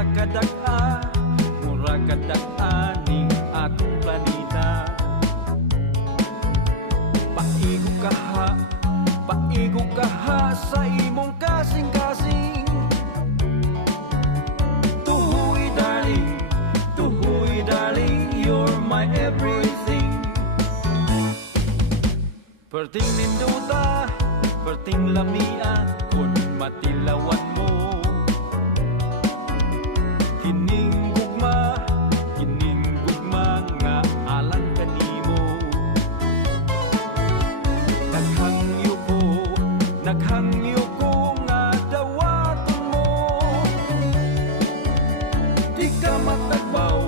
mura kadak-a ning atong planeta. Paigo kaha sa imong kasing-kasing. Tuhoy darling, you're my everything. Perting ninduta, perting lamia, kun matilawan mo. Kining gugma nga alang kanimo. Naghangyo ko nga dawaton mo. Di ka matagbaw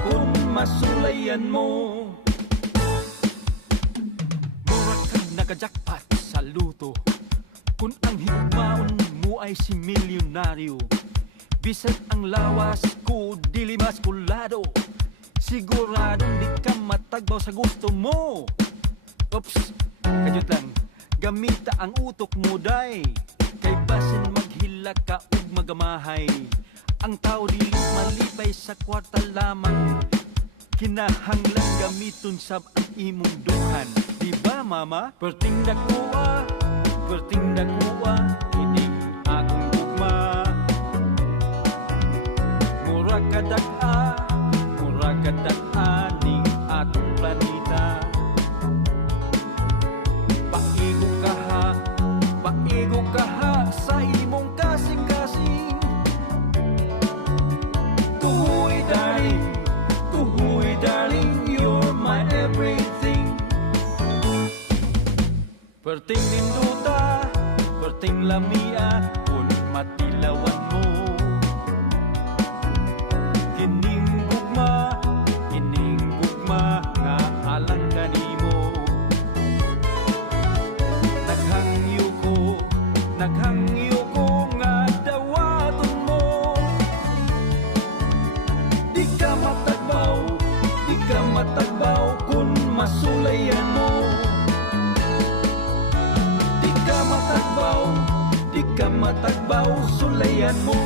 kung masulayan mo. Mura kang nakajakpat sa luto, kung ang higugmaon mo ay si milyonaryo. Bisag ang lawas ko dili maskulado, siguradong di ka matagbaw sa gusto mo. Oops, kadyot lang, gamita ang utok mo day. Kay basin maghila ka ug magamahay. Ang tao dili malipay sa kwarta lamang, kinahanglan gamiton sab ang imong duhan. Di ba mama? Perting dakuha, ining akong gugma. Mura kadak-a ning atong planeta. Paigo kaha sa imong kasing-kasing. Tuhoy darling, you're my everything. Perting ninduta, perting lamia, kun matilawan mo. Kining gugma nga alang kanimo. Naghangyo ko nga dawaton mo. Di ka matagbaw kung masulayan mo. Di ka matagbaw, sulayan mo.